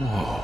Whoa.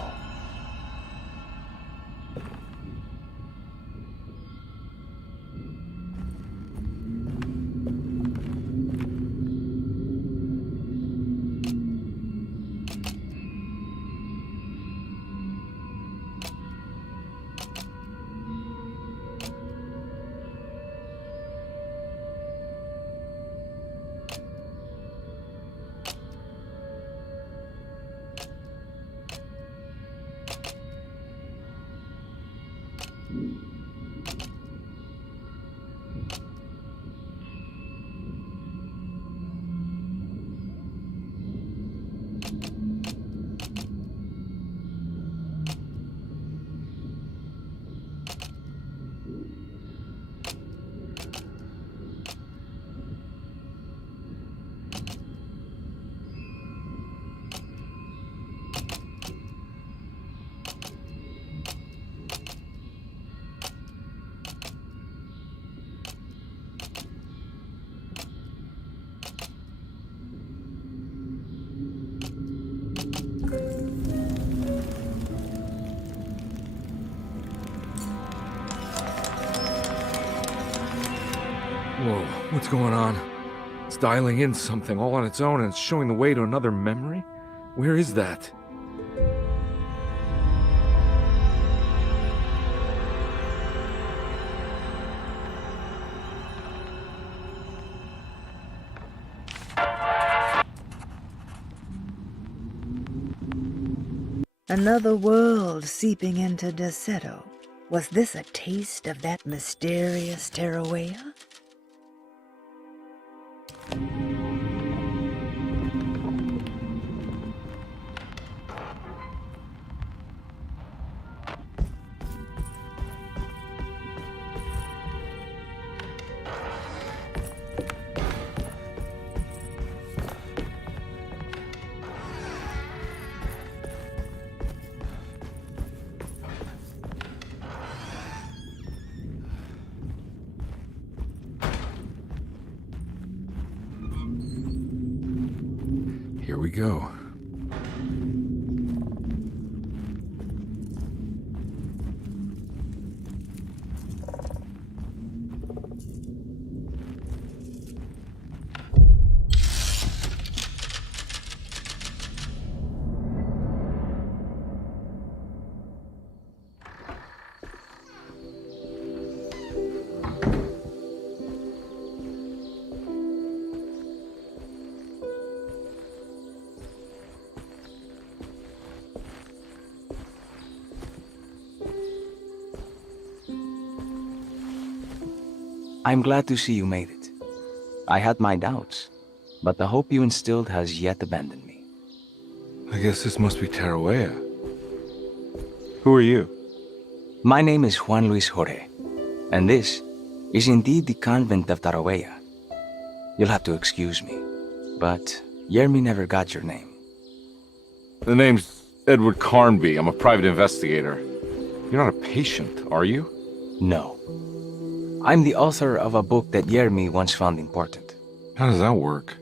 Whoa, what's going on? It's dialing in something all on its own and it's showing the way to another memory? Where is that? Another world seeping into Derceto. Was this a taste of that mysterious Terrawea? Here we go. I'm glad to see you made it. I had my doubts, but the hope you instilled has yet abandoned me. I guess this must be Terrawea. Who are you? My name is Juan Luis Jorge, and this is indeed the convent of Tarawea. You'll have to excuse me, but Yermi never got your name. The name's Edward Carnby. I'm a private investigator. You're not a patient, are you? No. I'm the author of a book that Yermi once found important. How does that work?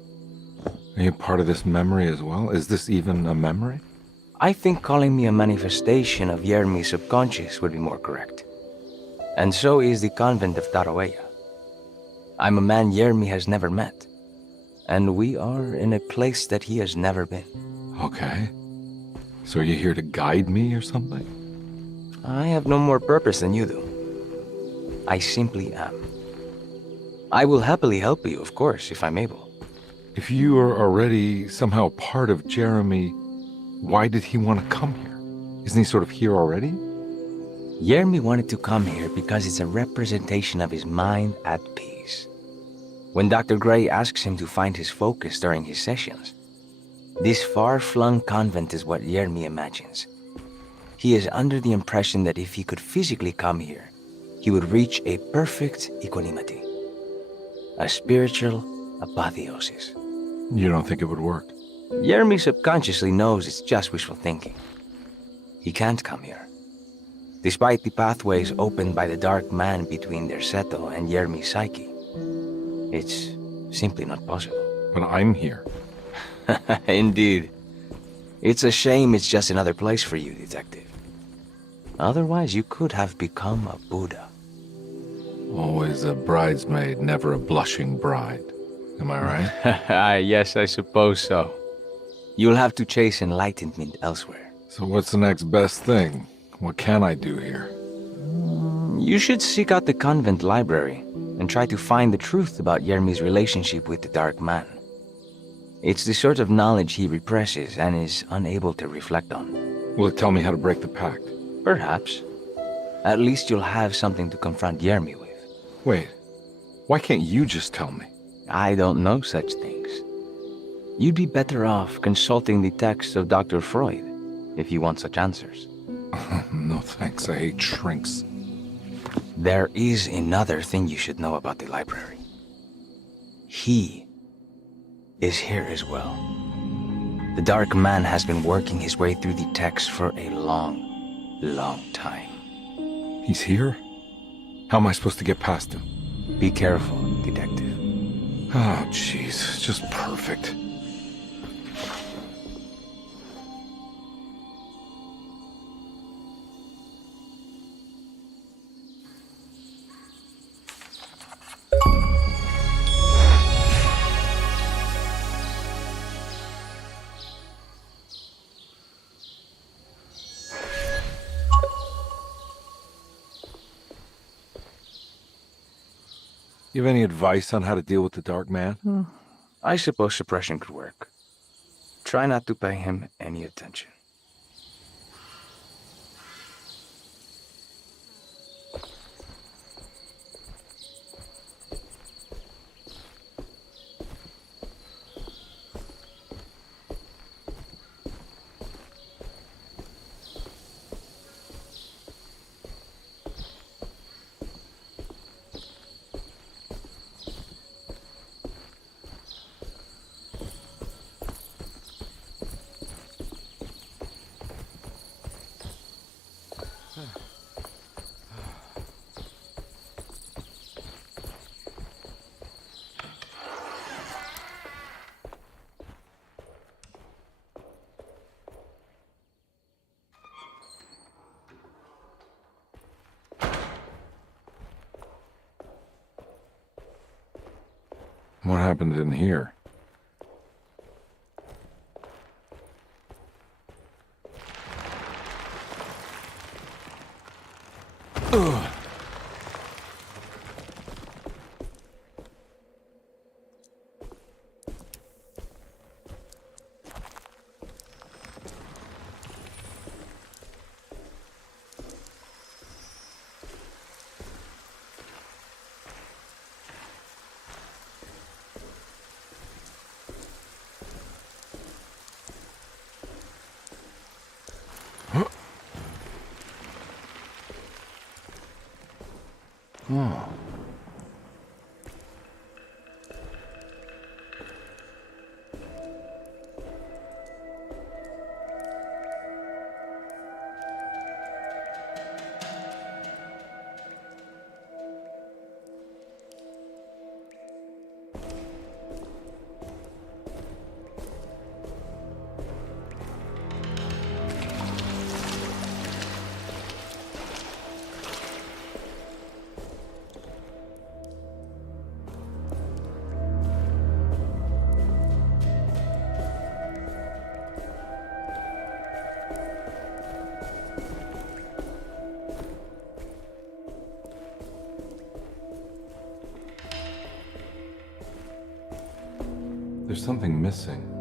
Are you part of this memory as well? Is this even a memory? I think calling me a manifestation of Yermi's subconscious would be more correct. And so is the convent of Tarawea. I'm a man Yermi has never met, and we are in a place that he has never been. Okay. So are you here to guide me or something? I have no more purpose than you do. I simply am. I will happily help you, of course, if I'm able. If you are already somehow part of Jeremy, why did he want to come here? Isn't he sort of here already? Yermi wanted to come here because it's a representation of his mind at peace. When Dr. Gray asks him to find his focus during his sessions, this far-flung convent is what Yermi imagines. He is under the impression that if he could physically come here, he would reach a perfect equanimity, a spiritual apotheosis. You don't think it would work? Yermi subconsciously knows it's just wishful thinking. He can't come here. Despite the pathways opened by the dark man between Derceto and Yermi's psyche, it's simply not possible. But I'm here. Indeed. It's a shame it's just another place for you, Detective. Otherwise, you could have become a Buddha. Always a bridesmaid, never a blushing bride. Am I right? Yes, I suppose so. You'll have to chase enlightenment elsewhere. So what's the next best thing? What can I do here? You should seek out the convent library and try to find the truth about Yermi's relationship with the Dark Man. It's the sort of knowledge he represses and is unable to reflect on. Will it tell me how to break the pact? Perhaps. At least you'll have something to confront Yermi with. Wait, why can't you just tell me? I don't know such things. You'd be better off consulting the texts of Dr. Freud if you want such answers. No thanks, I hate shrinks. There is another thing you should know about the library. He is here as well. The Dark Man has been working his way through the text for a long time. He's here? How am I supposed to get past him? Be careful, Detective. Oh, jeez, just perfect. You have any advice on how to deal with the Dark Man? I suppose suppression could work. Try not to pay him any attention. What happened in here? something missing.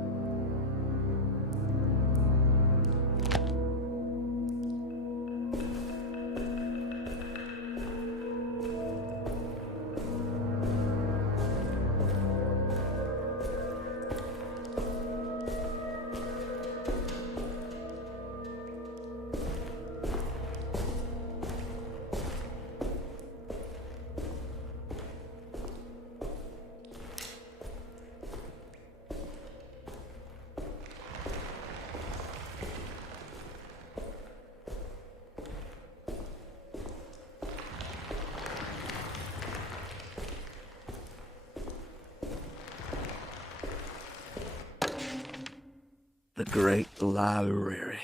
The great library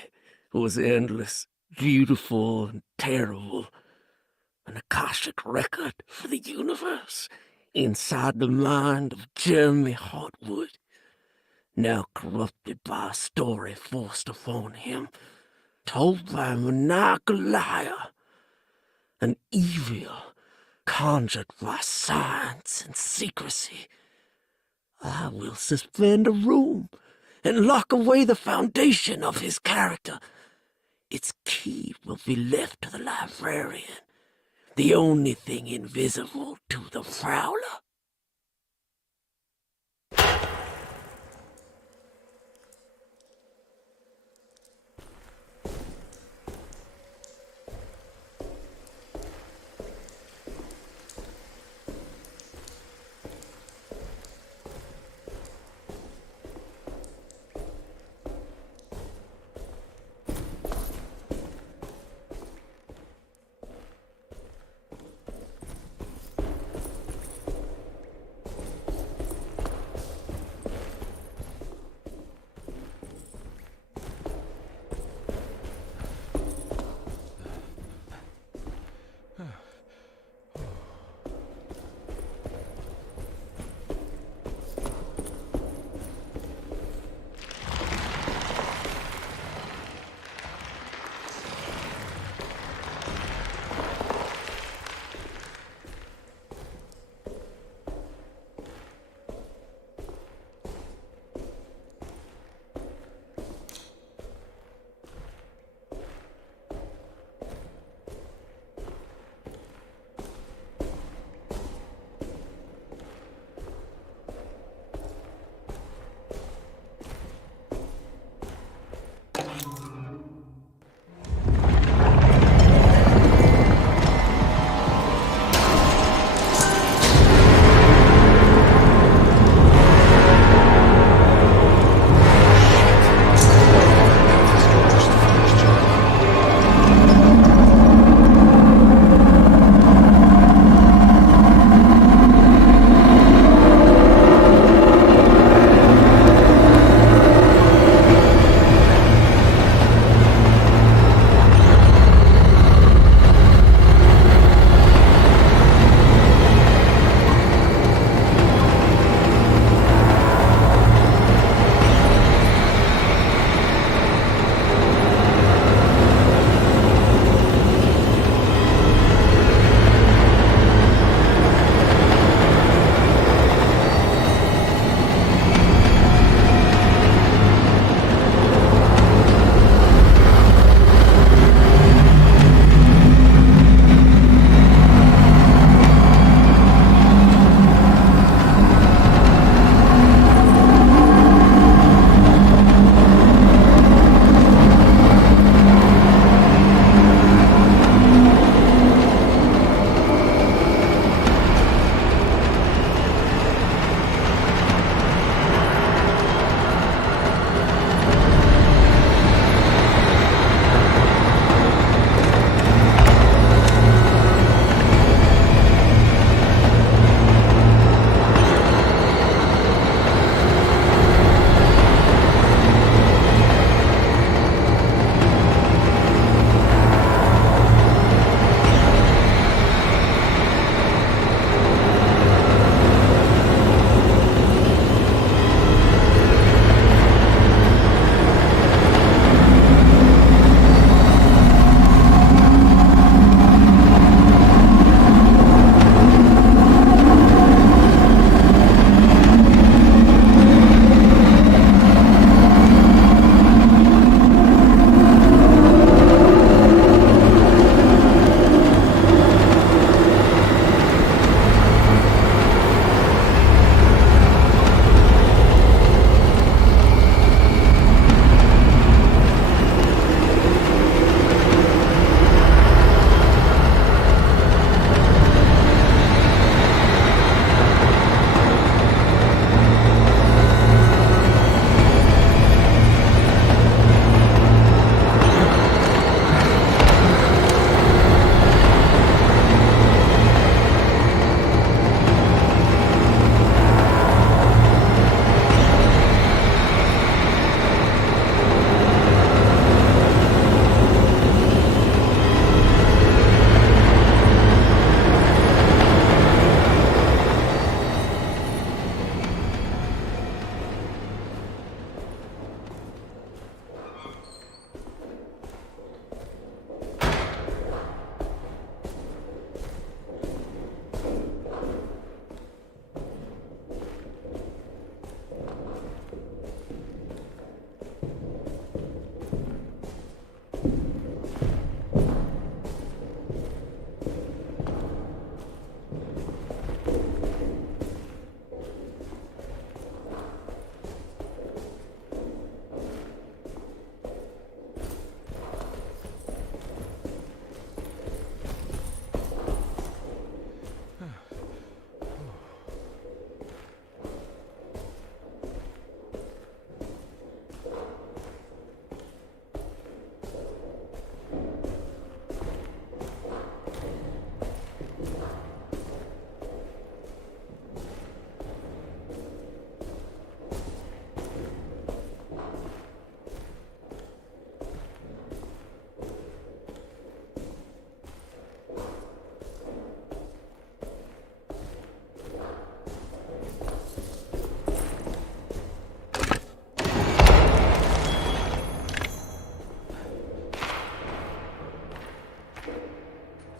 was endless, beautiful, and terrible. An Akashic record for the universe inside the mind of Jeremy Hartwood, now corrupted by a story forced upon him, told by a maniacal liar, an evil conjured by science and secrecy. I will suspend a room and lock away the foundation of his character. Its key will be left to the librarian, the only thing invisible to the Prowler.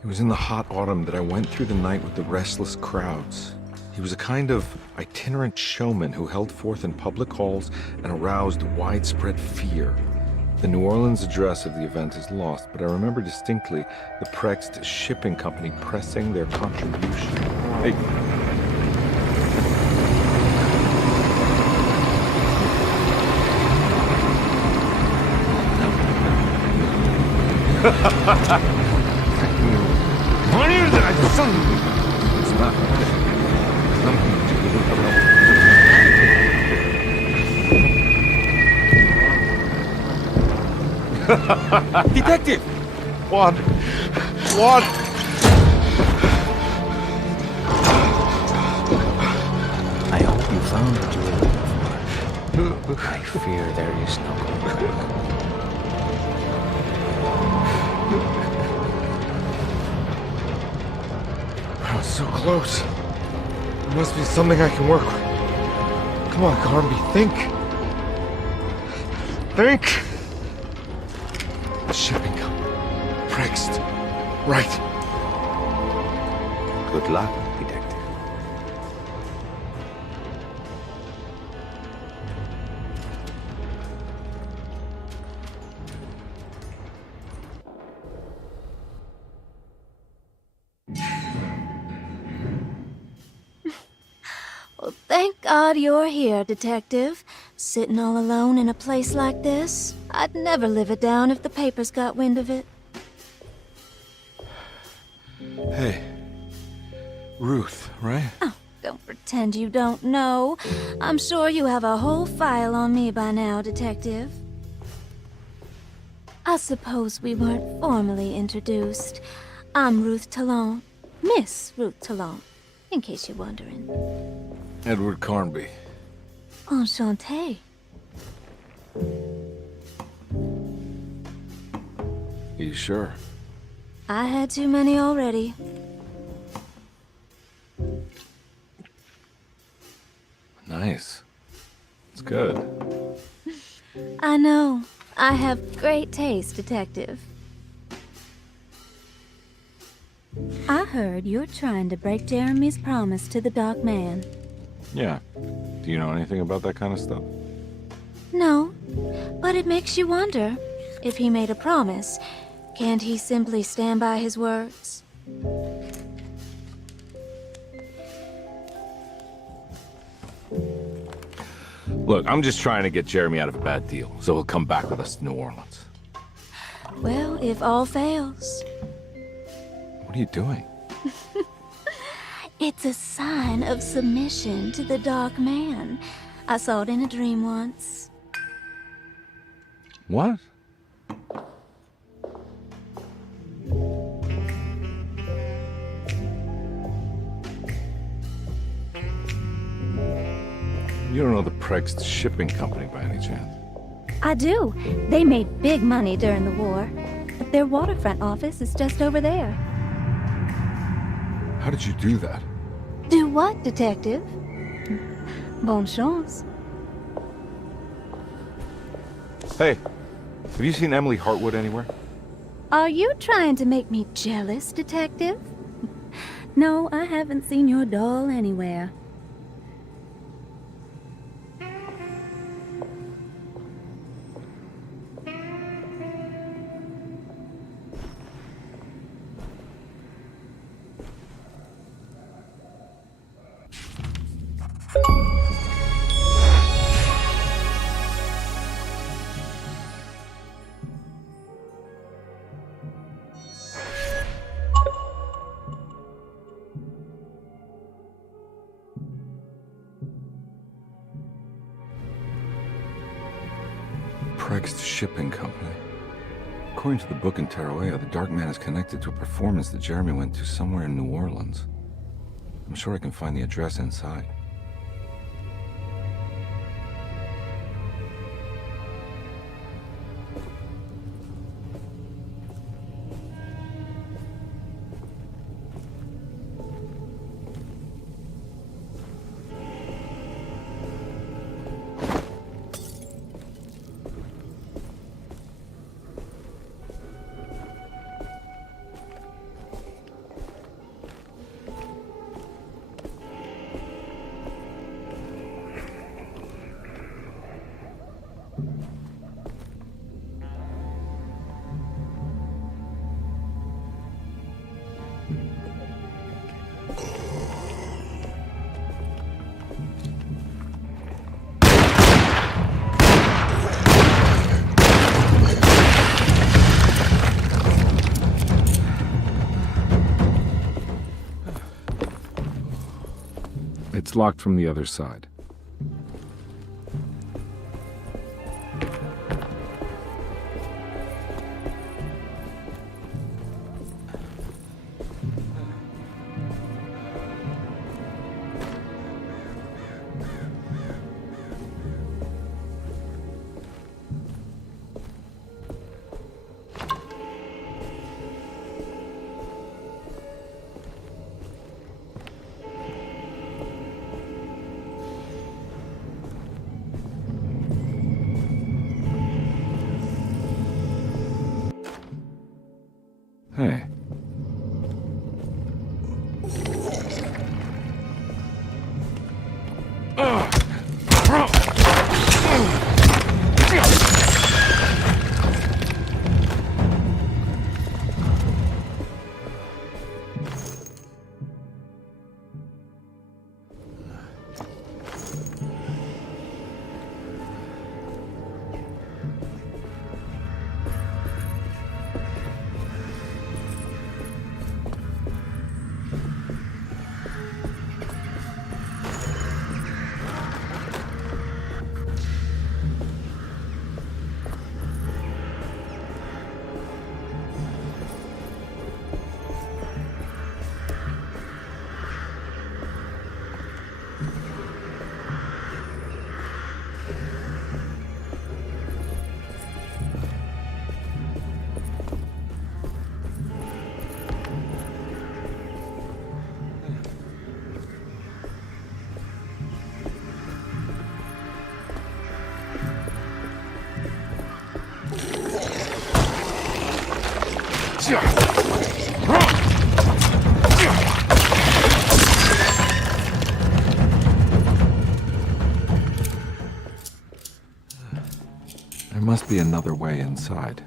It was in the hot autumn that I went through the night with the restless crowds. He was a kind of itinerant showman who held forth in public halls and aroused widespread fear. The New Orleans address of the event is lost, but I remember distinctly the Prext Shipping Company pressing their contribution. Hey. Detective! What? What? I hope you found what you were looking for. I fear there is no going back. I was so close. There must be something I can work with. Come on, Carnby, think. Think. The shipping company. Prext. Right. Good luck, detective. Well, thank God you're here, Detective. Sitting all alone in a place like this. I'd never live it down if the papers got wind of it. Hey. Ruth, right? Oh, don't pretend you don't know. I'm sure you have a whole file on me by now, Detective. I suppose we weren't formally introduced. I'm Ruth Talon. Miss Ruth Talon, in case you're wondering. Edward Carnby. Enchanté. You sure? I had too many already. Nice. It's good. I know. I have great taste, Detective. I heard you're trying to break Jeremy's promise to the Dark Man. Yeah. Do you know anything about that kind of stuff? No, but it makes you wonder. If he made a promise, can't he simply stand by his words? Look, I'm just trying to get Jeremy out of a bad deal, so he'll come back with us to New Orleans. Well, if all fails, What are you doing? it's a sign of submission to the Dark Man. I saw it in a dream once. What? You don't know the Prext Shipping Company by any chance? I do. They made big money during the war. But their waterfront office is just over there. How did you do that? Do what, Detective? Bonne chance. Hey, have you seen Emily Hartwood anywhere? Are you trying to make me jealous, Detective? No, I haven't seen your doll anywhere. Prext Shipping Company. According to the book in Tarawea, the Dark Man is connected to a performance that Jeremy went to somewhere in New Orleans. I'm sure I can find the address inside. It's locked from the other side. Hey. There must be another way inside.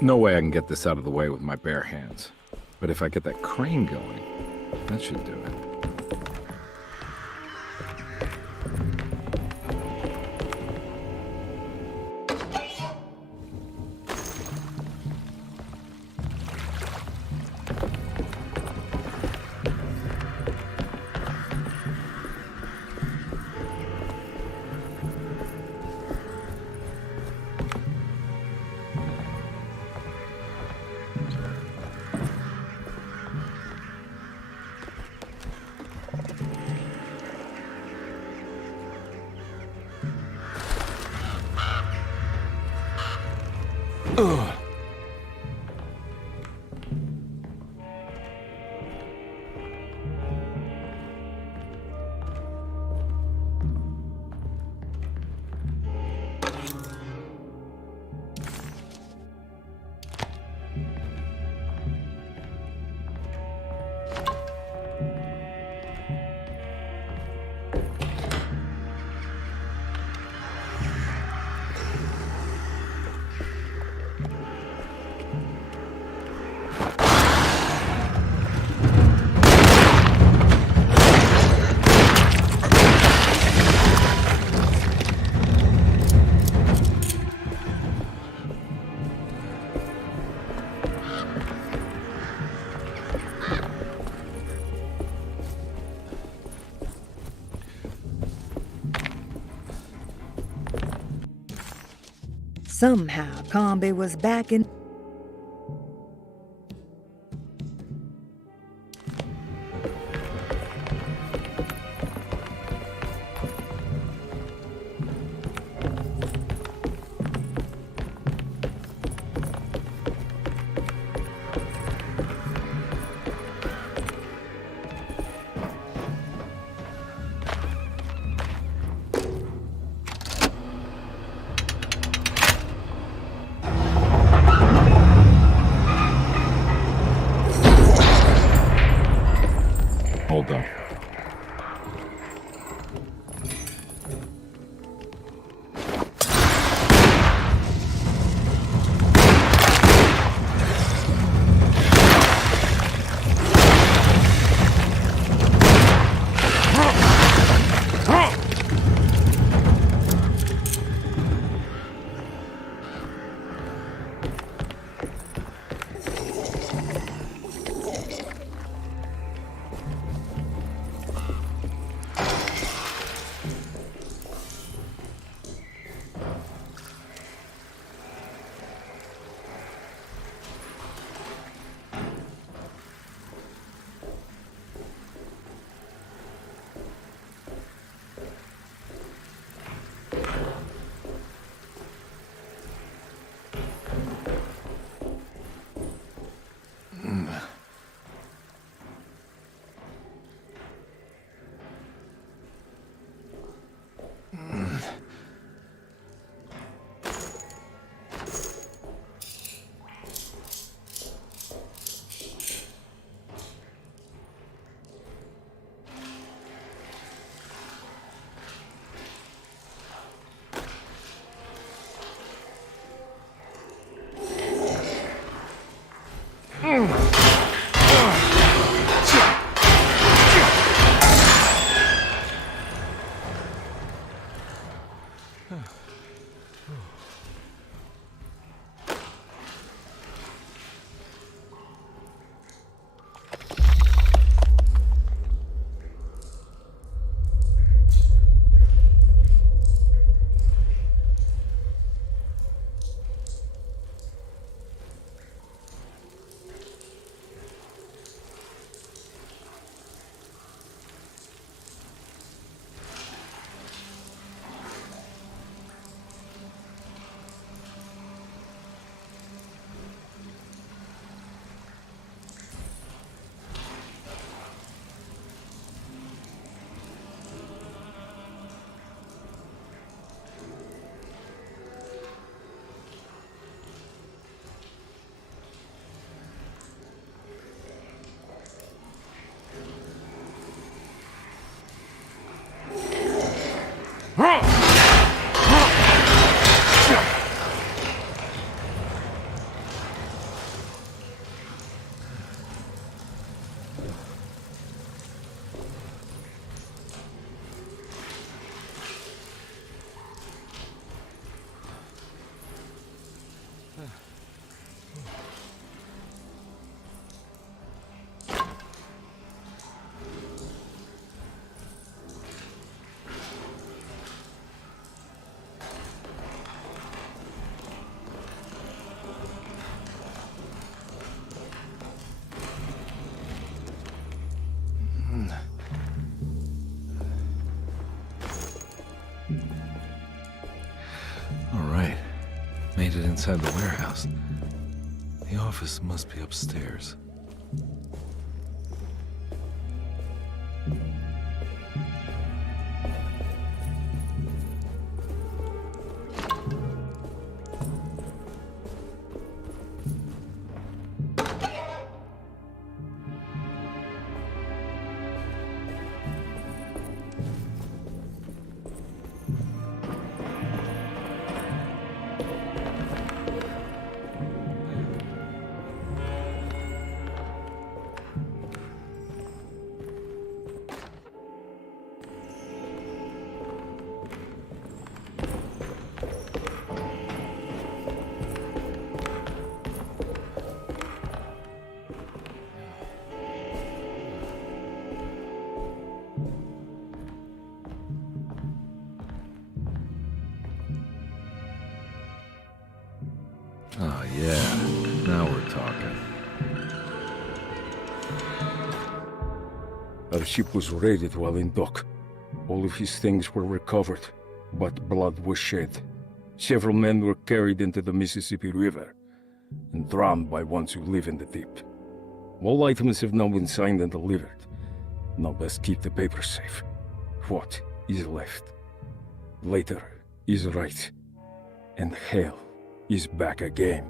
No way I can get this out of the way with my bare hands. But if I get that crane going, that should do it. Somehow, Carnby was back in... Hold on. Made it inside the warehouse. The office must be upstairs. Oh, yeah. Now we're talking. Our ship was raided while in dock. All of his things were recovered, but blood was shed. Several men were carried into the Mississippi River and drowned by ones who live in the deep. All items have now been signed and delivered. Now best keep the papers safe. What is left? Later is right. And hell is back again.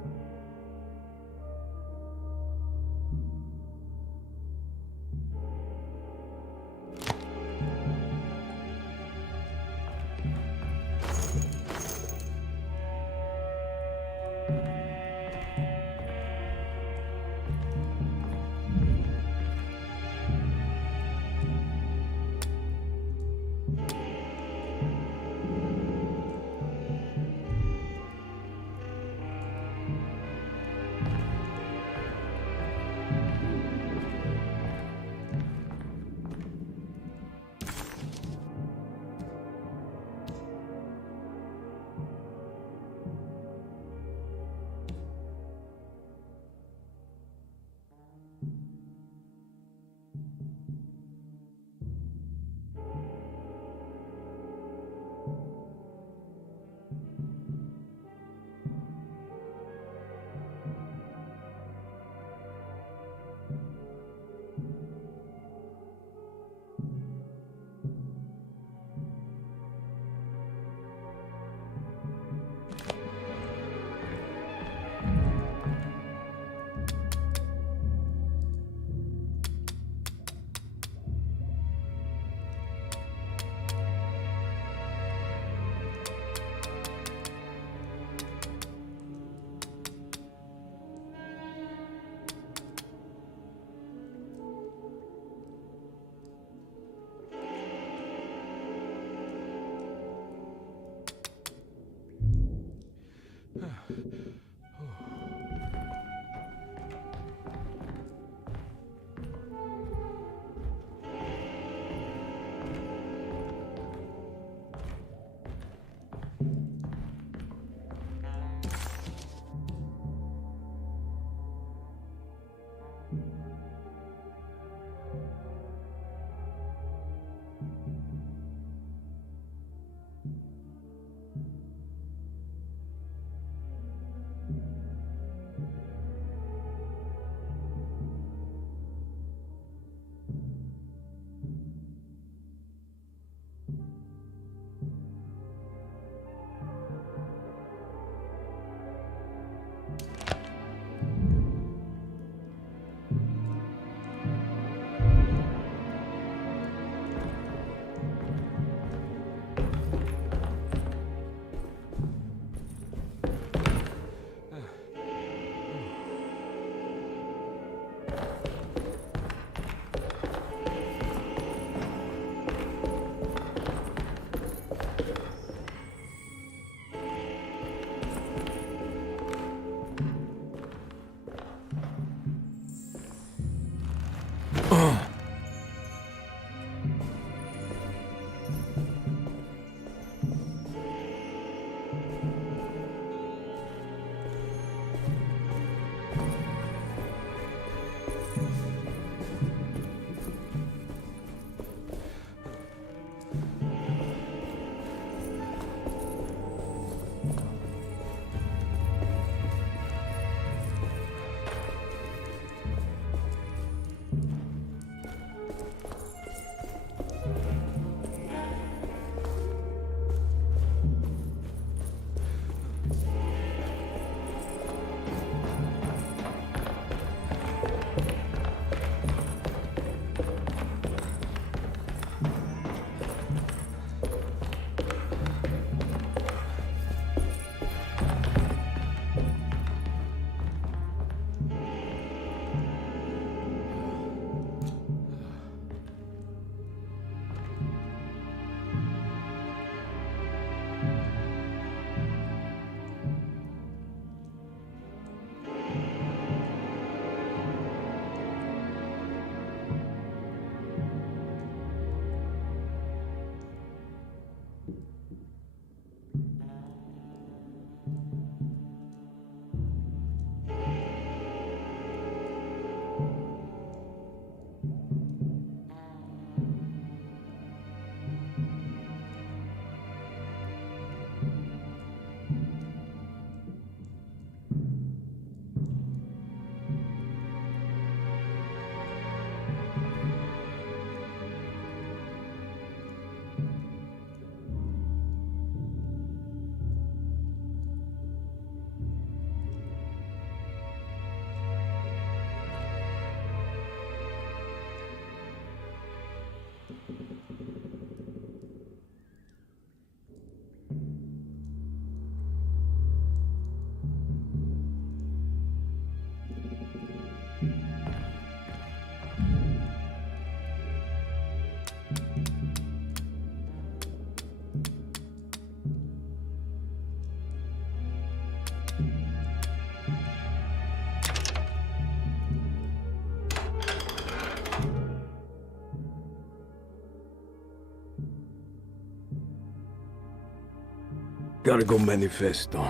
Cargo Manifesto.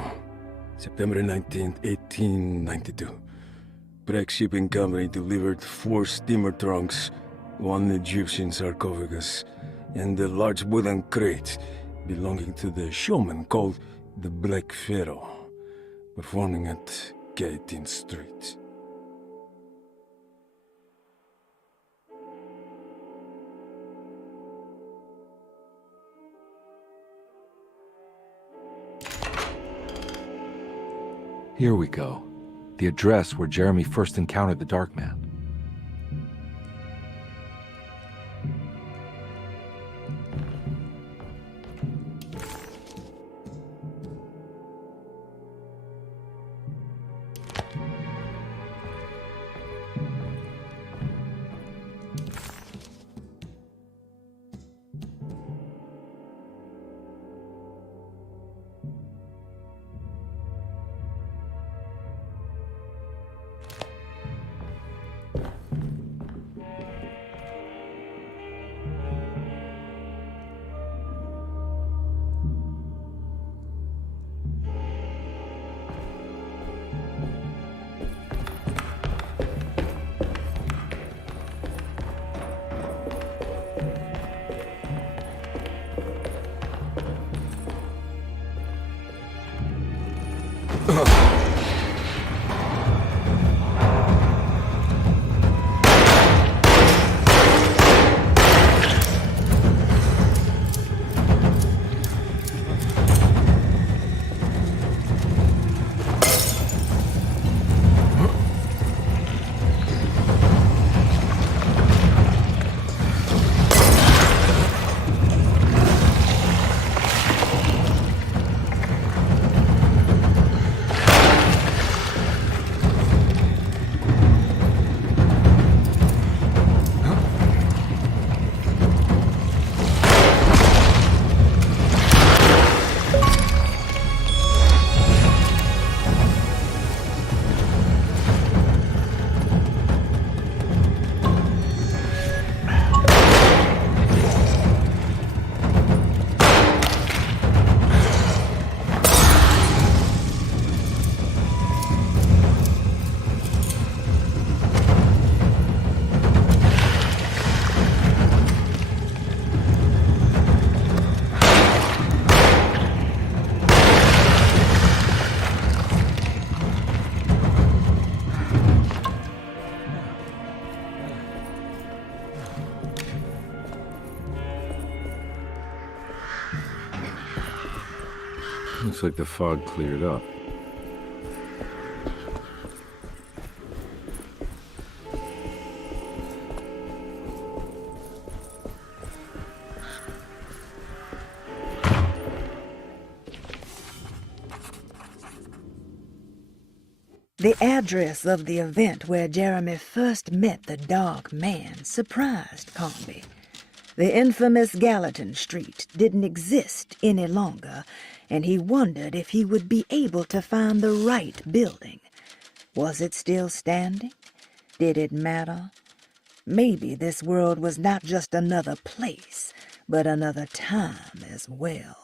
September 19th, 1892. Breck Shipping Company delivered 4 steamer trunks, 1 Egyptian sarcophagus, and a large wooden crate belonging to the showman called the Black Pharaoh, performing at Gallatin Street. Here we go. The address where Jeremy first encountered the Dark Man. Looks like the fog cleared up. The address of the event where Jeremy first met the Dark Man surprised Carnby. The infamous Gallatin Street didn't exist any longer, and he wondered if he would be able to find the right building. Was it still standing? Did it matter? Maybe this world was not just another place, but another time as well.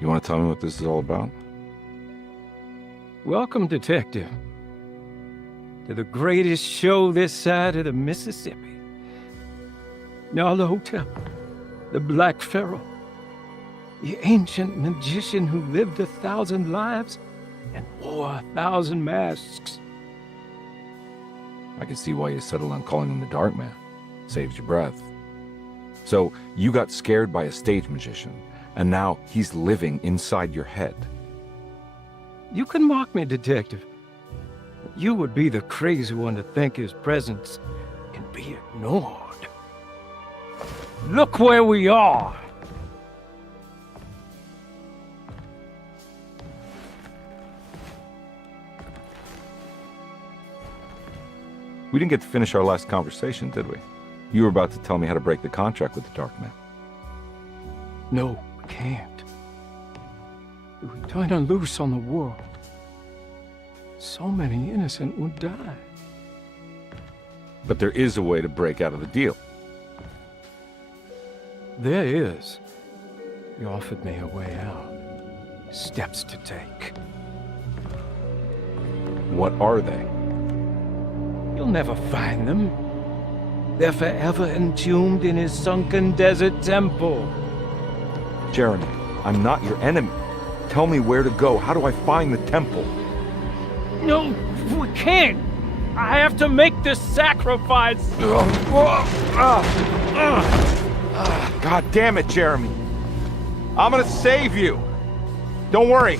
You want to tell me what this is all about? Welcome, Detective, to the greatest show this side of the Mississippi. Now the hotel, the Black Pharaoh. The ancient magician who lived 1,000 lives and wore 1,000 masks. I can see why you settled on calling him the Dark Man. Saves your breath. So, you got scared by a stage magician, and now he's living inside your head. You can mock me, Detective. But you would be the crazy one to think his presence can be ignored. Look where we are! We didn't get to finish our last conversation, did we? You were about to tell me how to break the contract with the Dark Man. No, we can't. If we turn her loose on the world, so many innocent would die. But there is a way to break out of the deal. There is. You offered me a way out. Steps to take. What are they? You'll never find them. They're forever entombed in his sunken desert temple. Jeremy, I'm not your enemy. Tell me where to go. How do I find the temple? No, we can't. I have to make this sacrifice. God damn it, Jeremy. I'm gonna save you. Don't worry.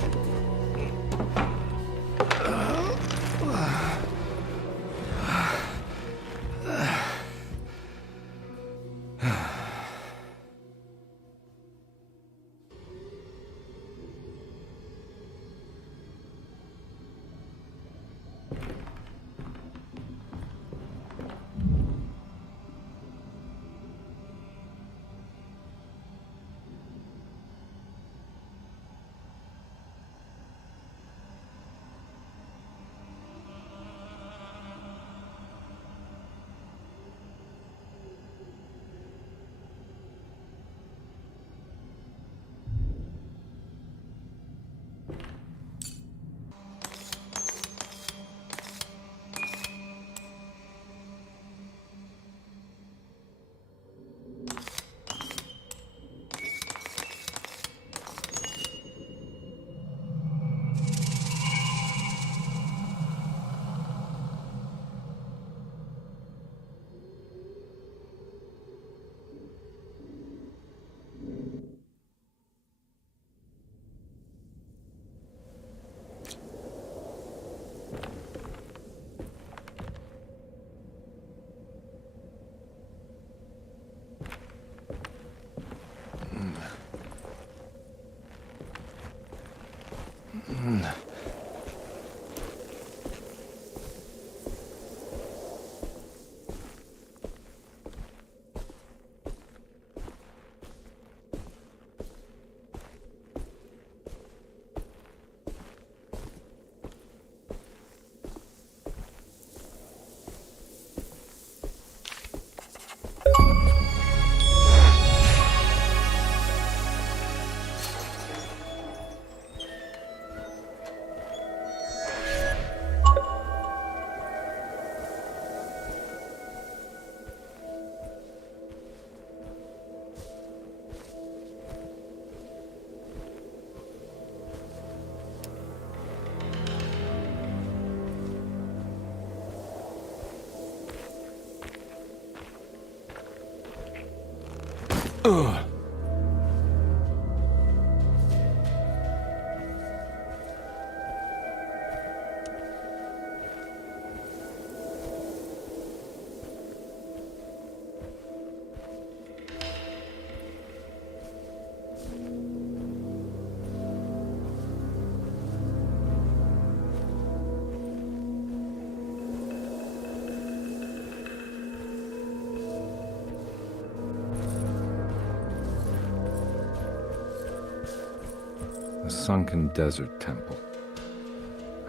The Sunken Desert Temple.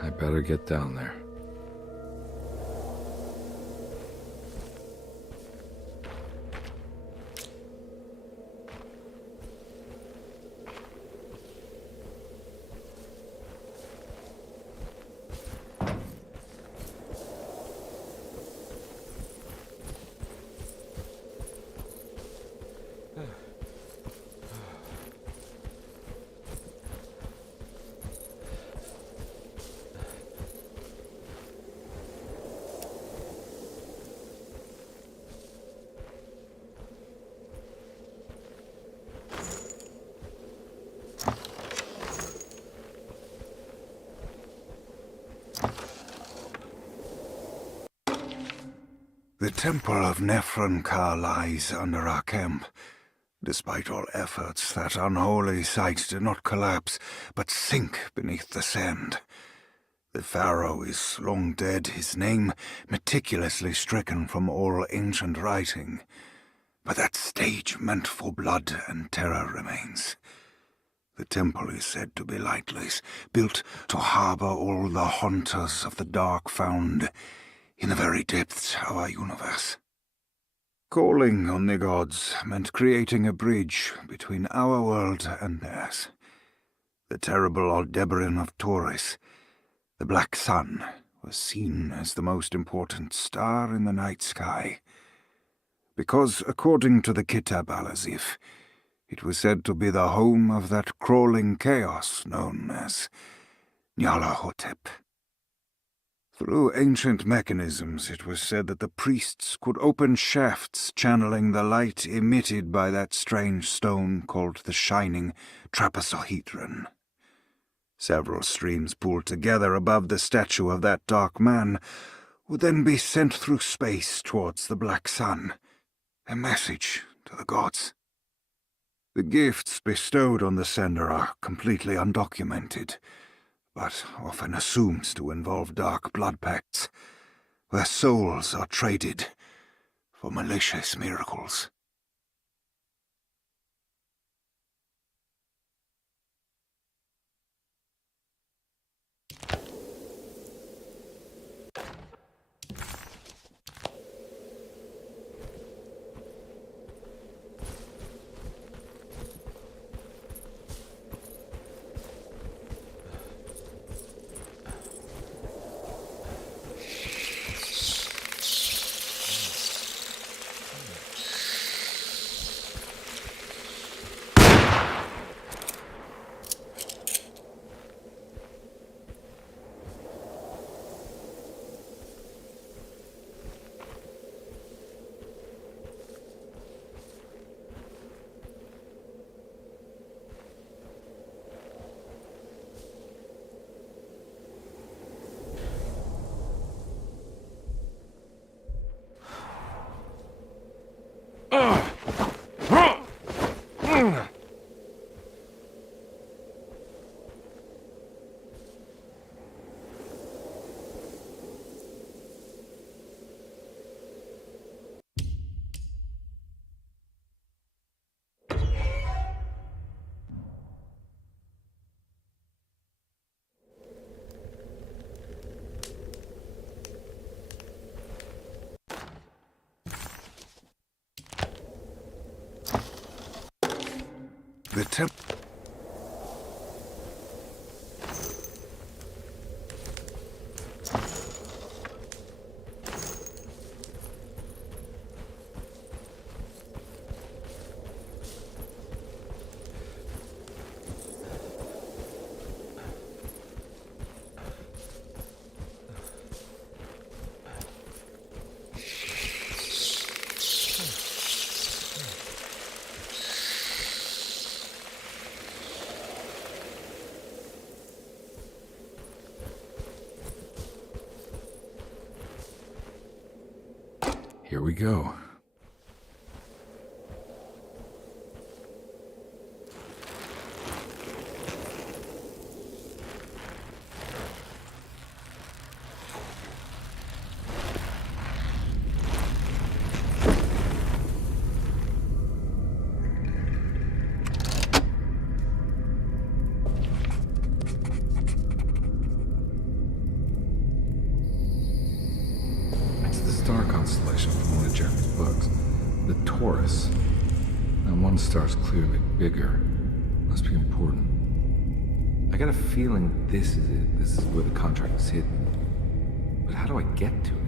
I better get down there. The Temple of Nephron-Ka lies under our camp. Despite all efforts, that unholy site did not collapse, but sink beneath the sand. The pharaoh is long dead, his name meticulously stricken from all ancient writing. But that stage meant for blood and terror remains. The temple is said to be lightless, built to harbor all the haunters of the dark found in the very depths of our universe. Calling on the gods meant creating a bridge between our world and theirs. The terrible Aldebaran of Taurus, the Black Sun, was seen as the most important star in the night sky. Because, according to the Kitab al-Azif, it was said to be the home of that crawling chaos known as Nyarlathotep. Through ancient mechanisms, it was said that the priests could open shafts channeling the light emitted by that strange stone called the Shining Trapezohedron. Several streams pooled together above the statue of that dark man would then be sent through space towards the Black Sun, a message to the gods. The gifts bestowed on the sender are completely undocumented, but often assumed to involve dark blood pacts, where souls are traded for malicious miracles. The temple. Here we go. Star constellation from one of Jeremy's books. The Taurus. Now one star's clearly bigger. Must be important. I got a feeling this is it. This is where the contract is hidden. But how do I get to it?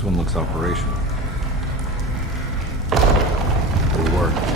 This one looks operational. It'll work.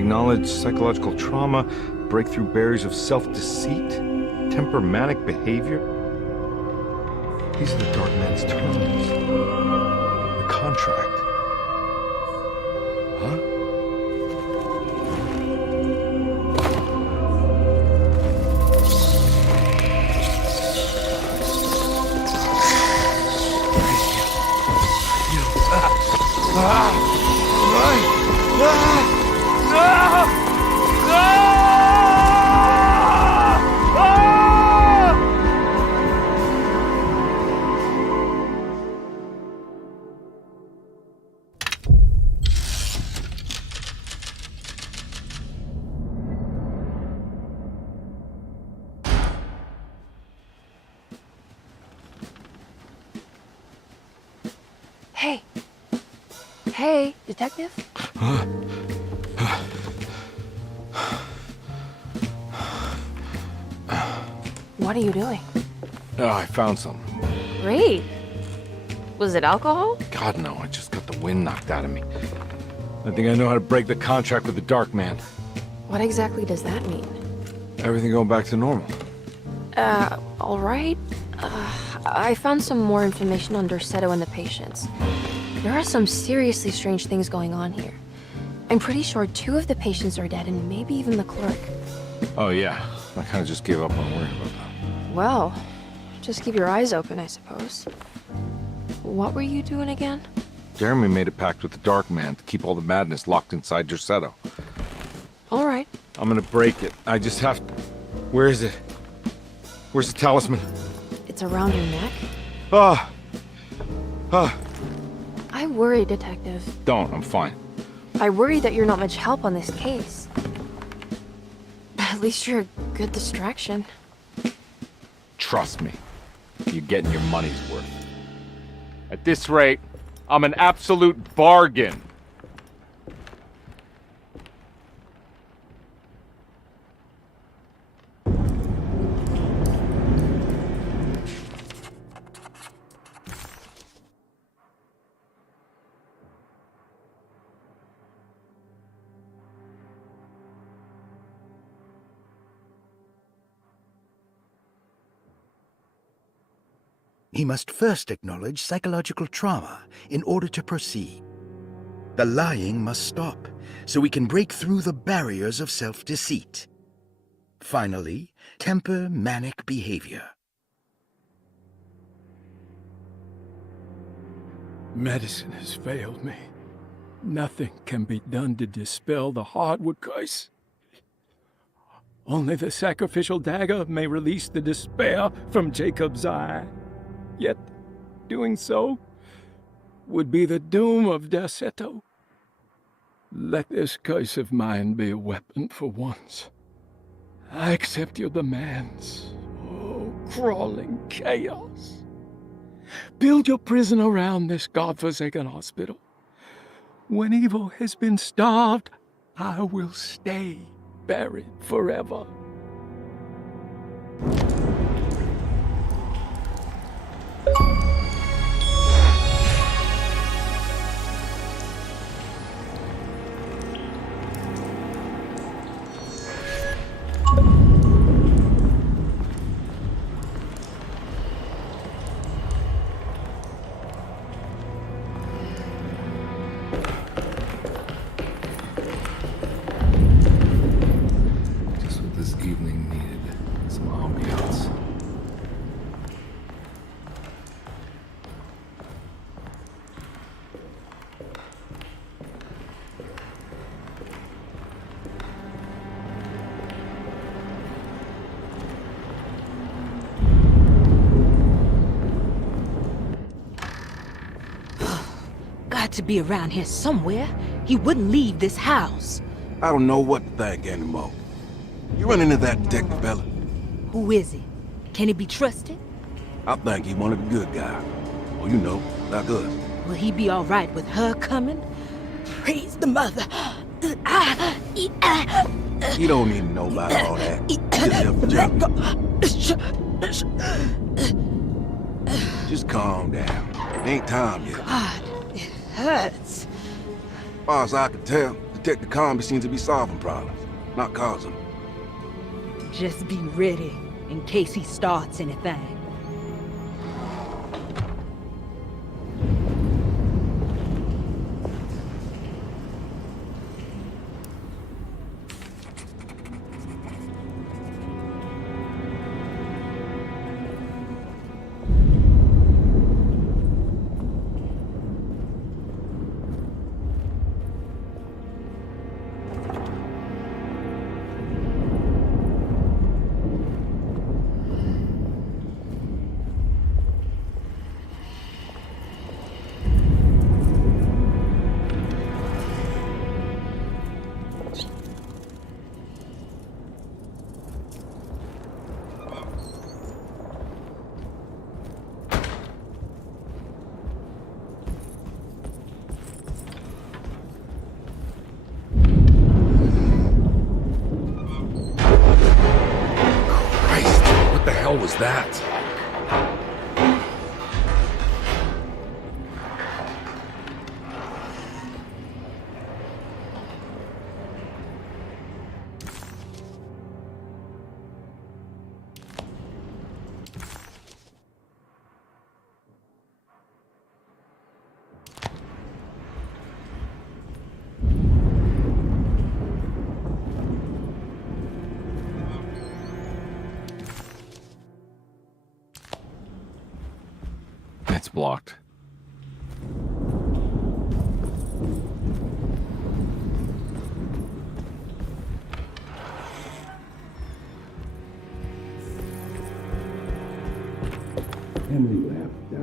Acknowledge psychological trauma, break through barriers of self-deceit, temper manic behavior. These are the Dark Man's terms. The contract. Huh? Hey. Hey, detective? What are you doing? Oh, I found some. Great. Was it alcohol? God, no, I just got the wind knocked out of me. I think I know how to break the contract with the Dark Man. What exactly does that mean? Everything going back to normal. All right. I found some more information on Dorsetto and the patients. There are some seriously strange things going on here. I'm pretty sure 2 of the patients are dead and maybe even the clerk. Oh, yeah. I kind of just gave up on worrying about that. Well, just keep your eyes open, I suppose. What were you doing again? Jeremy made a pact with the Dark Man to keep all the madness locked inside Dorsetto. All right. I'm gonna break it. I just have to... Where is it? Where's the talisman? It's around your neck? Ah! I worry, Detective. Don't, I'm fine. I worry that you're not much help on this case. At least you're a good distraction. Trust me, you're getting your money's worth. At this rate, I'm an absolute bargain. He must first acknowledge psychological trauma in order to proceed. The lying must stop, so we can break through the barriers of self-deceit. Finally, temper manic behavior. Medicine has failed me. Nothing can be done to dispel the hardwood curse. Only the sacrificial dagger may release the despair from Jacob's eye. Yet, doing so would be the doom of Dorsetto. Let this curse of mine be a weapon for once. I accept your demands. Oh, crawling chaos. Build your prison around this godforsaken hospital. When evil has been starved, I will stay buried forever. Just what this evening needed. Some ambiance. Got to be around here somewhere. He wouldn't leave this house. I don't know what to think anymore. You run into that detective fella? Who is he? Can he be trusted? I think he one of the good guys. Well, you know, like us. Will he be all right with her coming? Praise the mother. You don't need to know about all that. Just help the job. Just calm down. Ain't time yet. God, it hurts. As far as I can tell, the Detective Comby seems to be solving problems, not causing them. Just be ready in case he starts anything. What the hell was that? It's blocked.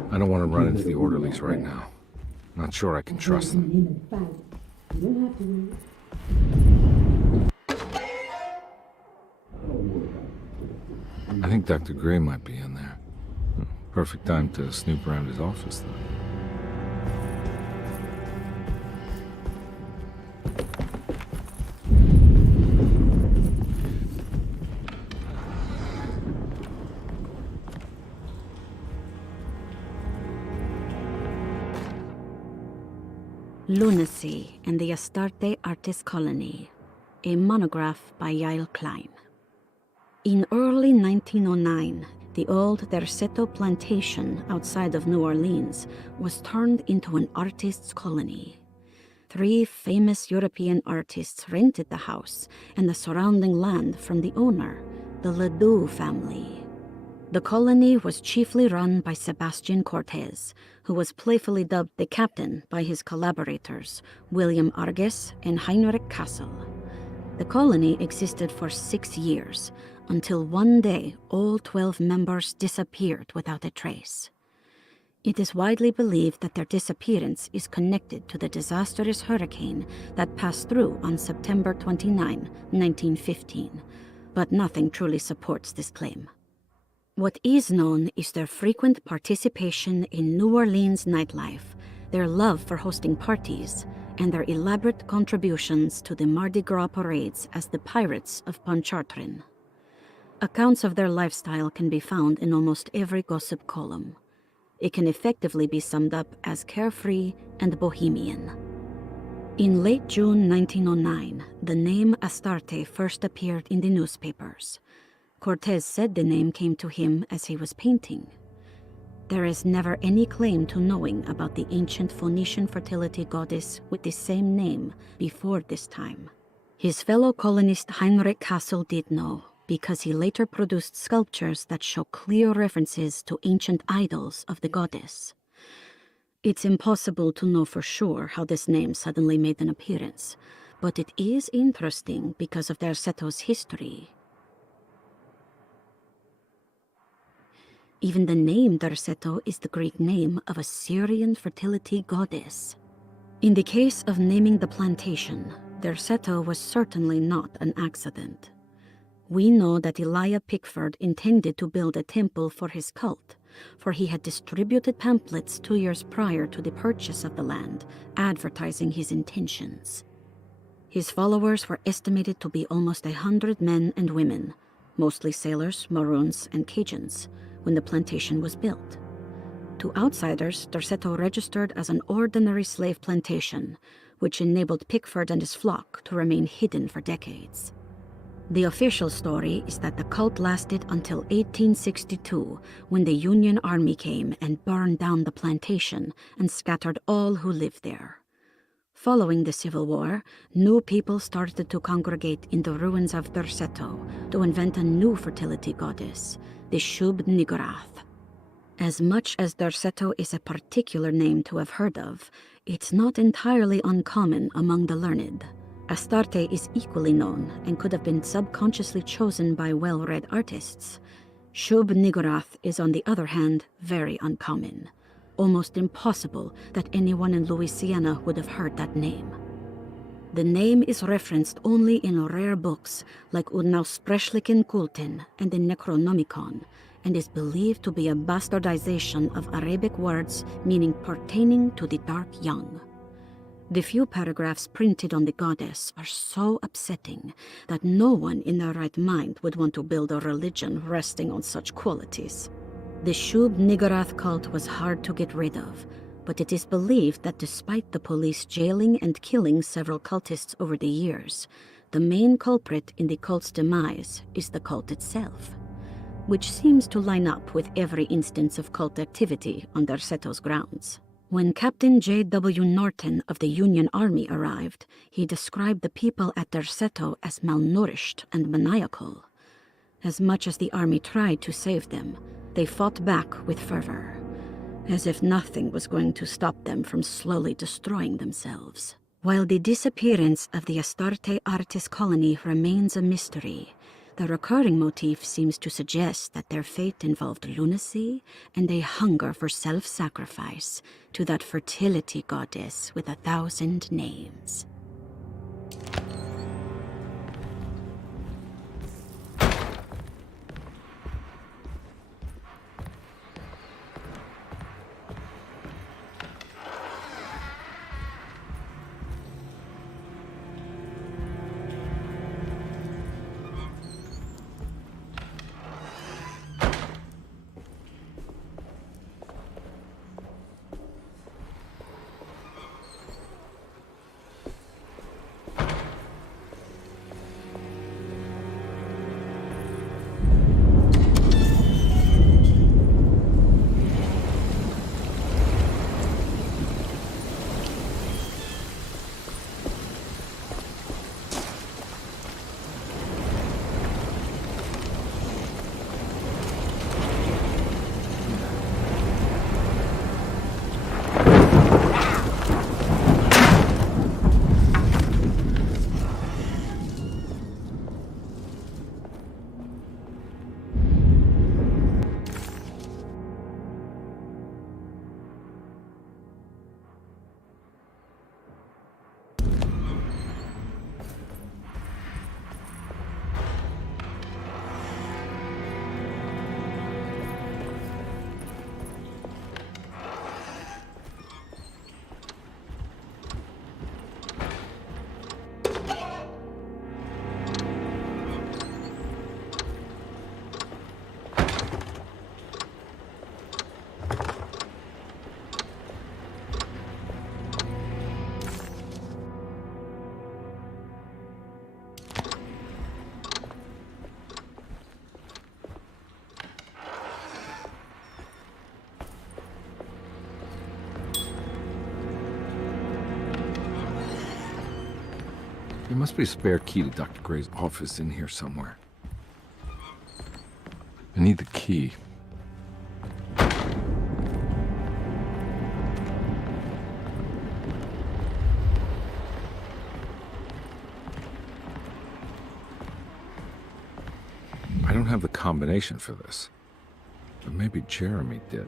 I don't want to run into the orderlies right now. Not sure I can trust them. I think Dr. Gray might be in there. Perfect time to snoop around his office, then. Lunacy and the Astarte Artist Colony, a monograph by Yael Klein. In early 1909, the old Derceto plantation outside of New Orleans was turned into an artist's colony. 3 famous European artists rented the house and the surrounding land from the owner, the Ledoux family. The colony was chiefly run by Sebastian Cortez, who was playfully dubbed the captain by his collaborators, William Arges and Heinrich Kassel. The colony existed for 6 years, until one day all 12 members disappeared without a trace. It is widely believed that their disappearance is connected to the disastrous hurricane that passed through on September 29, 1915, but nothing truly supports this claim. What is known is their frequent participation in New Orleans nightlife, their love for hosting parties, and their elaborate contributions to the Mardi Gras parades as the Pirates of Pontchartrain. Accounts of their lifestyle can be found in almost every gossip column. It can effectively be summed up as carefree and bohemian. In late June 1909, the name Astarte first appeared in the newspapers. Cortez said the name came to him as he was painting. There is never any claim to knowing about the ancient Phoenician fertility goddess with the same name before this time. His fellow colonist Heinrich Kassel did know, because he later produced sculptures that show clear references to ancient idols of the goddess. It's impossible to know for sure how this name suddenly made an appearance, but it is interesting because of Derceto's history. Even the name Derceto is the Greek name of a Syrian fertility goddess. In the case of naming the plantation, Derceto was certainly not an accident. We know that Elijah Pickford intended to build a temple for his cult, for he had distributed pamphlets 2 years prior to the purchase of the land, advertising his intentions. His followers were estimated to be almost 100 men and women, mostly sailors, Maroons, and Cajuns, when the plantation was built. To outsiders, Derceto registered as an ordinary slave plantation, which enabled Pickford and his flock to remain hidden for decades. The official story is that the cult lasted until 1862, when the Union Army came and burned down the plantation and scattered all who lived there. Following the Civil War, new people started to congregate in the ruins of Derceto to invent a new fertility goddess, the Shub Niggurath. As much as Derceto is a particular name to have heard of, it's not entirely uncommon among the learned. Astarte is equally known and could have been subconsciously chosen by well-read artists. Shub Niggurath is, on the other hand, very uncommon. Almost impossible that anyone in Louisiana would have heard that name. The name is referenced only in rare books like Unaussprechlichen Kulten and the Necronomicon, and is believed to be a bastardization of Arabic words meaning pertaining to the dark young. The few paragraphs printed on the goddess are so upsetting that no one in their right mind would want to build a religion resting on such qualities. The Shub Niggurath cult was hard to get rid of, but it is believed that despite the police jailing and killing several cultists over the years, the main culprit in the cult's demise is the cult itself, which seems to line up with every instance of cult activity on Derceto's grounds. When Captain J.W. Norton of the Union Army arrived, he described the people at Derceto as malnourished and maniacal. As much as the army tried to save them, they fought back with fervor, as if nothing was going to stop them from slowly destroying themselves. While the disappearance of the Astarte Artis colony remains a mystery, the recurring motif seems to suggest that their fate involved lunacy and a hunger for self-sacrifice to that fertility goddess with 1,000 names. There must be a spare key to Dr. Gray's office in here somewhere. I need the key. I don't have the combination for this, but maybe Jeremy did.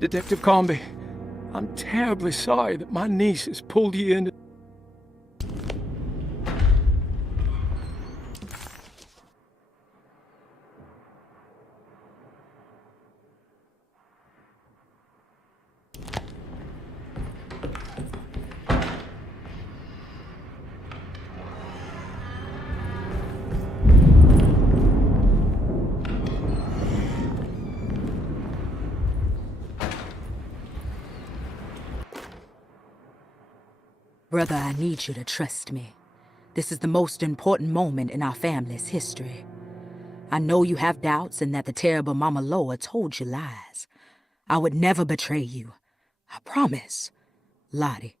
Detective Comby, I'm terribly sorry that my niece has pulled you into... Brother, I need you to trust me. This is the most important moment in our family's history. I know you have doubts and that the terrible Mama Loa told you lies. I would never betray you. I promise. Lottie.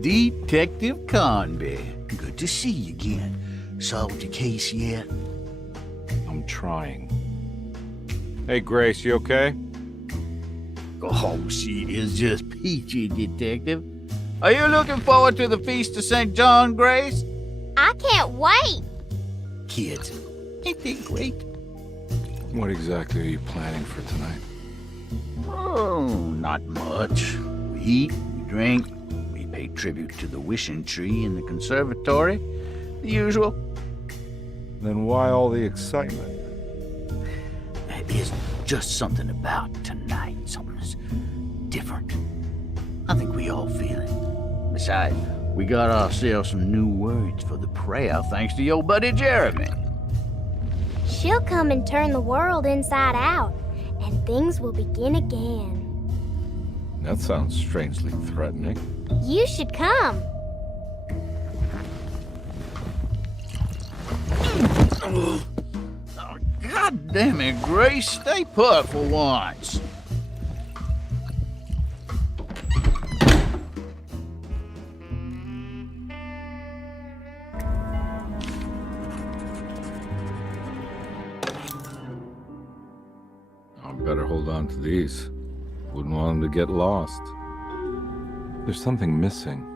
Detective Conby. Good to see you again. Solved your case yet? I'm trying. Hey, Grace, you okay? Oh, she is just peachy, Detective. Are you looking forward to the Feast of St. John, Grace? I can't wait. Kids, ain't they great? What exactly are you planning for tonight? Oh, not much. We eat, we drink, we pay tribute to the wishing tree in the conservatory. The usual. Then why all the excitement? There is just something about tonight. Something's different. I think we all feel it. Besides, we got ourselves some new words for the prayer thanks to your buddy Jeremy. She'll come and turn the world inside out, and things will begin again. That sounds strangely threatening. You should come. Oh, God damn it, Grace. Stay put for once. I better hold on to these. Wouldn't want them to get lost. There's something missing.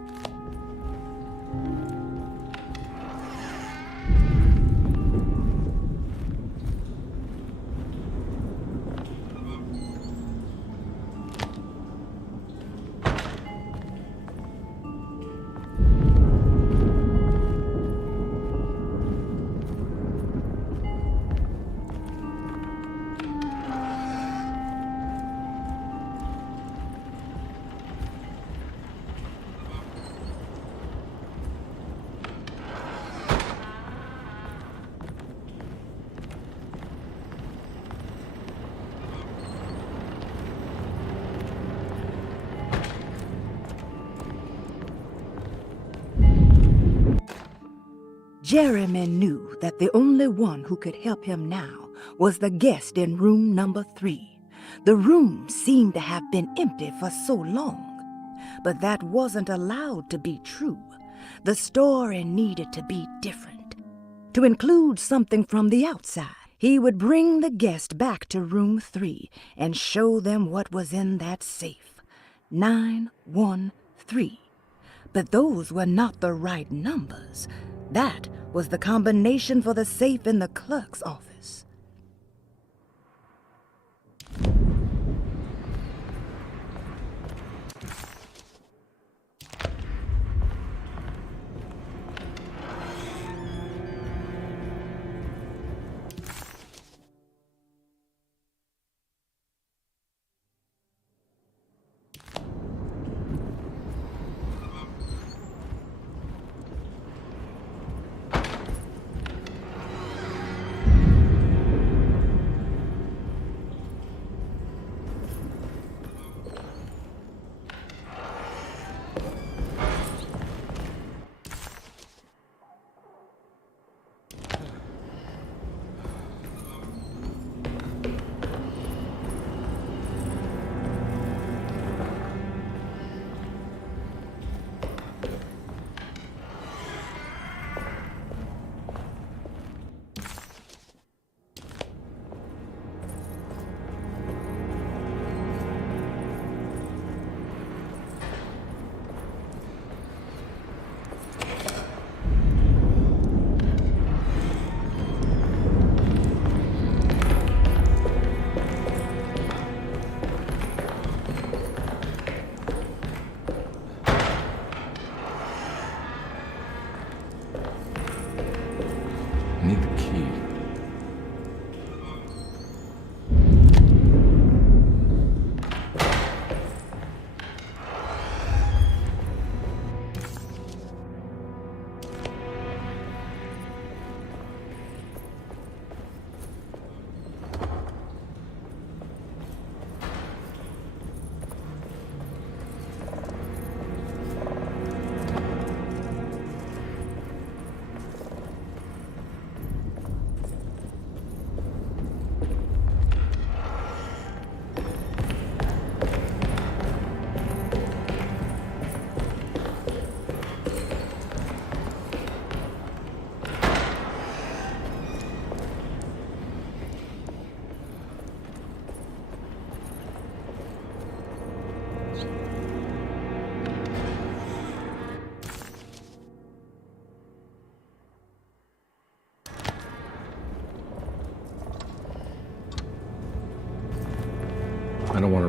Jeremy knew that the only one who could help him now was the guest in room number 3. The room seemed to have been empty for so long, but that wasn't allowed to be true. The story needed to be different, to include something from the outside. He would bring the guest back to room 3 and show them what was in that safe. 913. But those were not the right numbers. That was the combination for the safe in the clerk's office.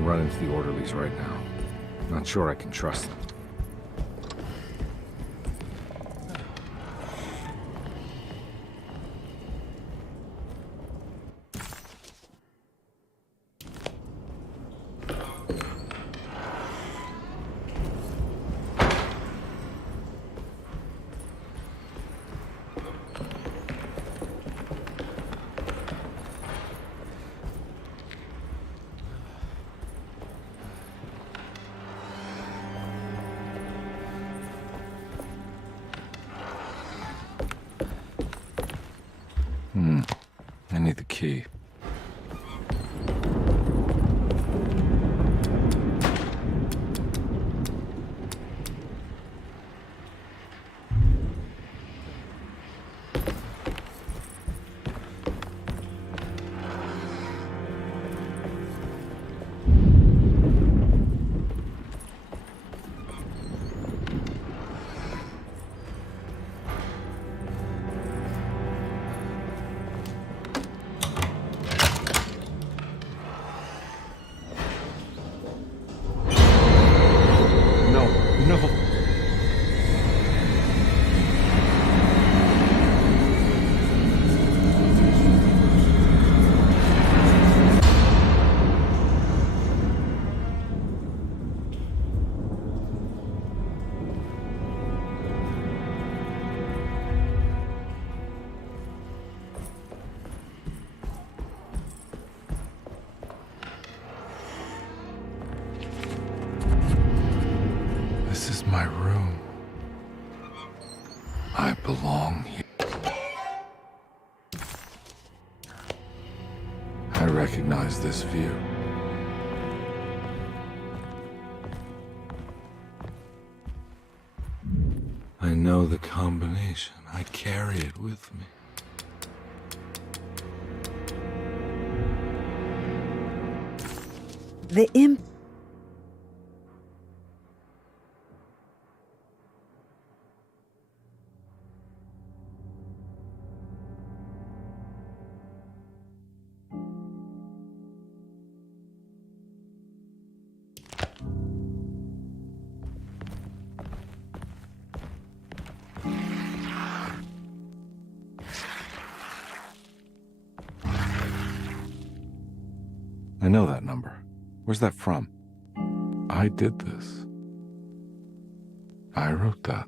run into the orderlies right now. Not sure I can trust them. I need the key. This is my room. I belong here. I recognize this view. I know the combination. I carry it with me. The imp. I know that number. Where's that from? I did this. I wrote that.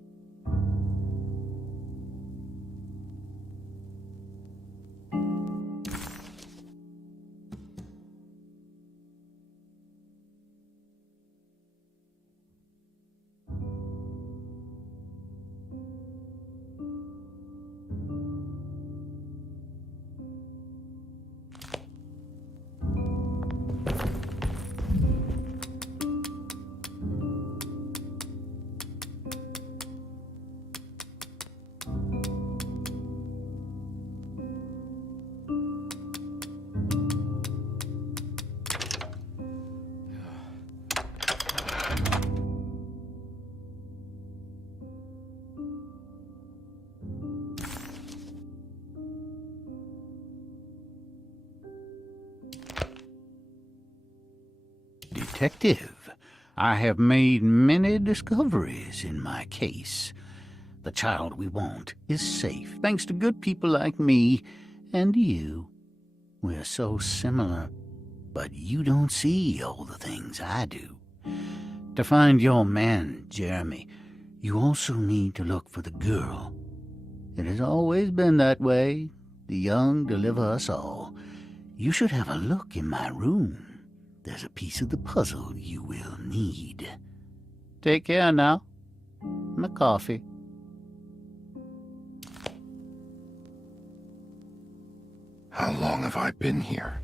Detective, I have made many discoveries in my case. The child we want is safe, thanks to good people like me and you. We're so similar, but you don't see all the things I do. To find your man, Jeremy, you also need to look for the girl. It has always been that way. The young deliver us all. You should have a look in my room. There's a piece of the puzzle you will need. Take care now. My coffee. How long have I been here?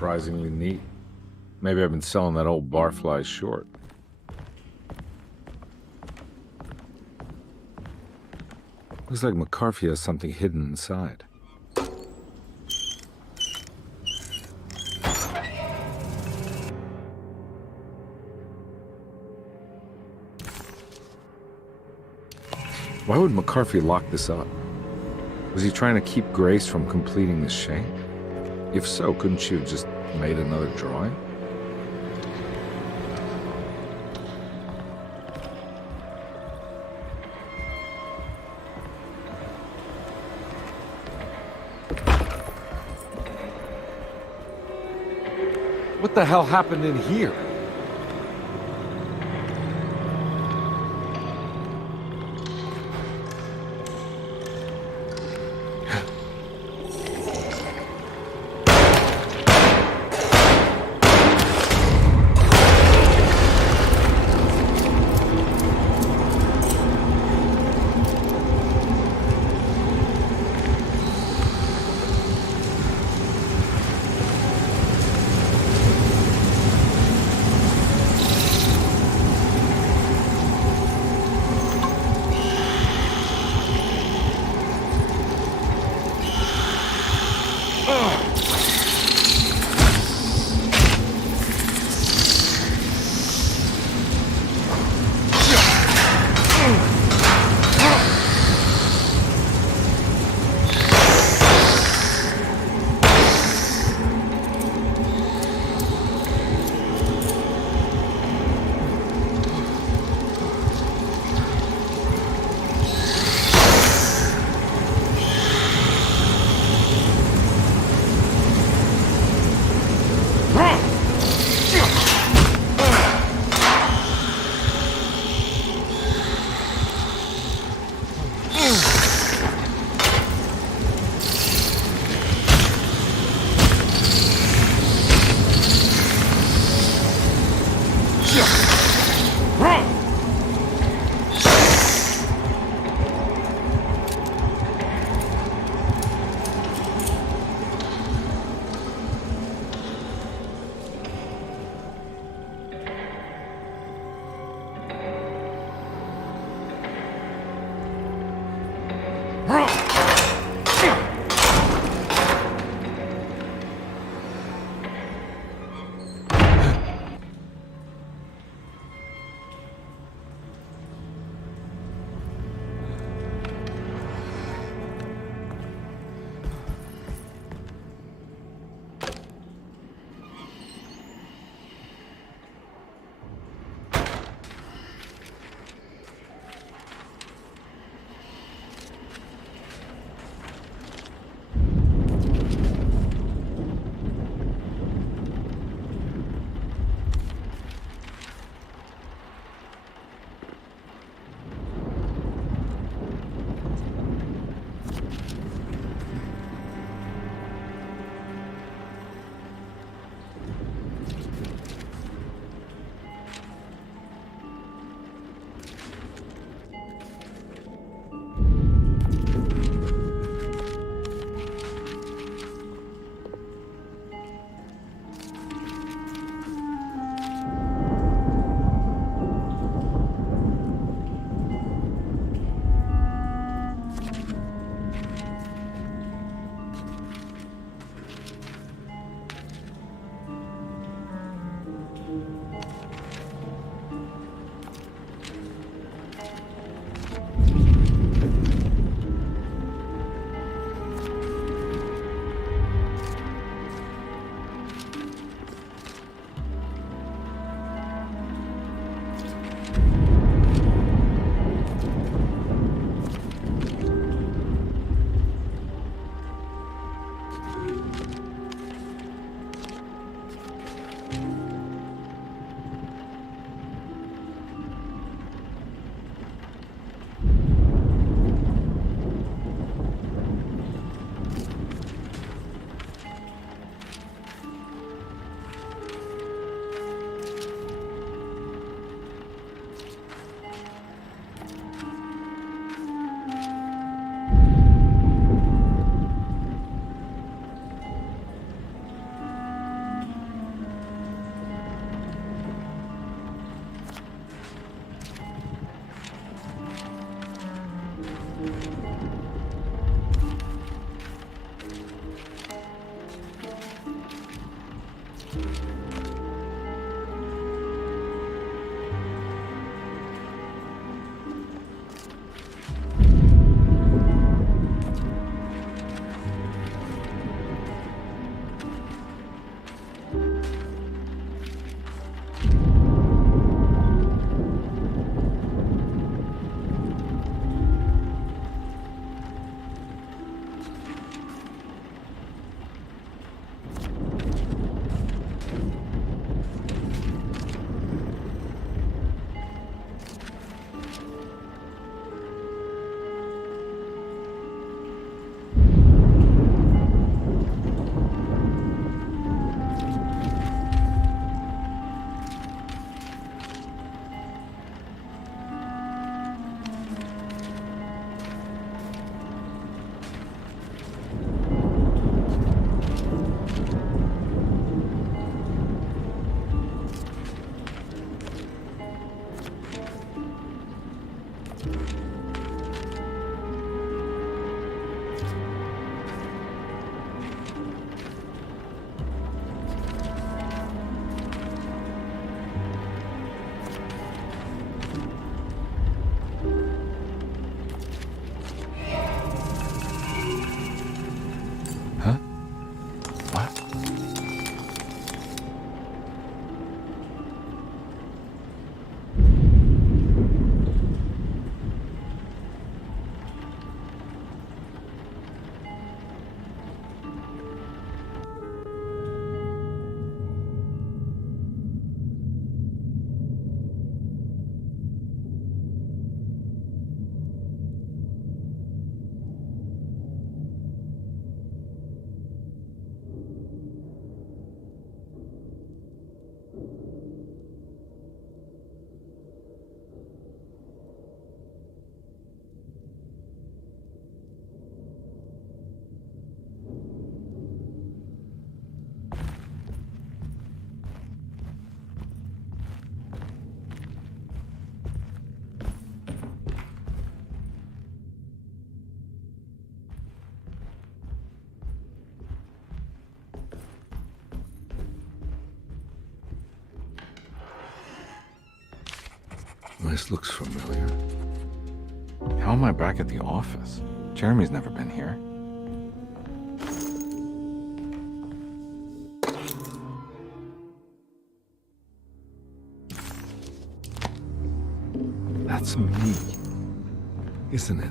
surprisingly neat. Maybe I've been selling that old barfly short. Looks like McCarthy has something hidden inside. Why would McCarthy lock this up? Was he trying to keep Grace from completing the shank? If so, couldn't she have just made another drawing? What the hell happened in here? place looks familiar. How am I back at the office? Jeremy's never been here. That's me, isn't it?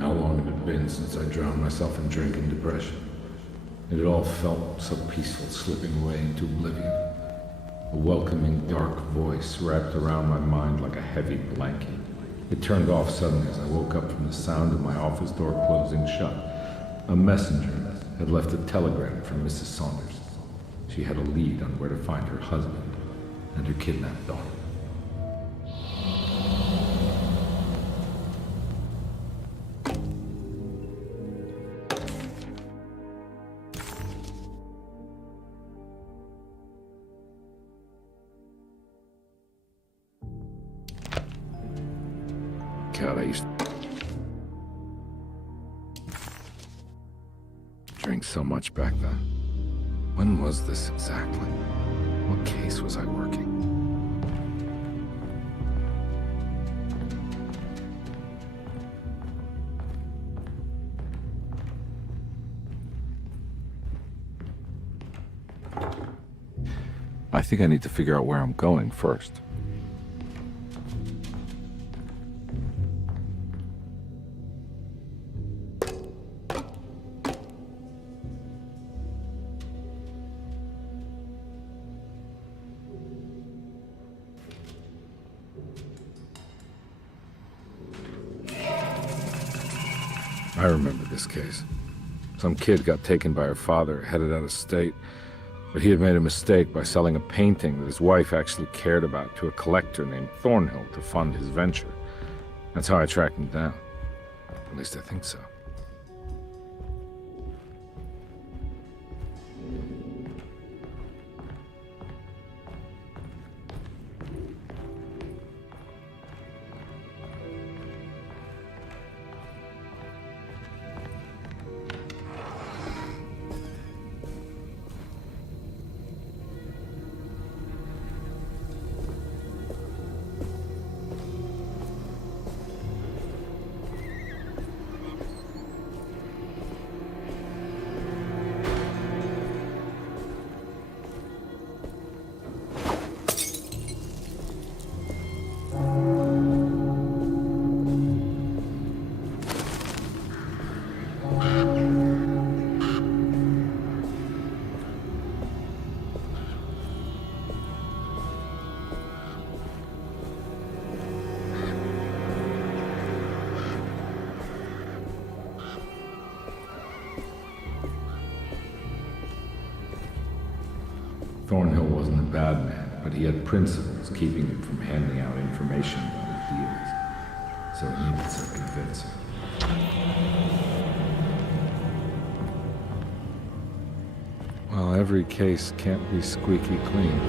How long had it been since I drowned myself in drink and depression? It had all felt so peaceful, slipping away into oblivion. A welcoming, dark voice wrapped around my mind like a heavy blanket. It turned off suddenly as I woke up from the sound of my office door closing shut. A messenger had left a telegram from Mrs. Saunders. She had a lead on where to find her husband and her kidnapped daughter. God, I used to drink so much back then. When was this exactly? What case was I working? I think I need to figure out where I'm going first. I remember this case. Some kid got taken by her father, headed out of state, but he had made a mistake by selling a painting that his wife actually cared about to a collector named Thornhill to fund his venture. That's how I tracked him down. At least I think so. Thornhill wasn't a bad man, but he had principles keeping him from handing out information about his dealings. So he needed some convincing. Well, every case can't be squeaky clean.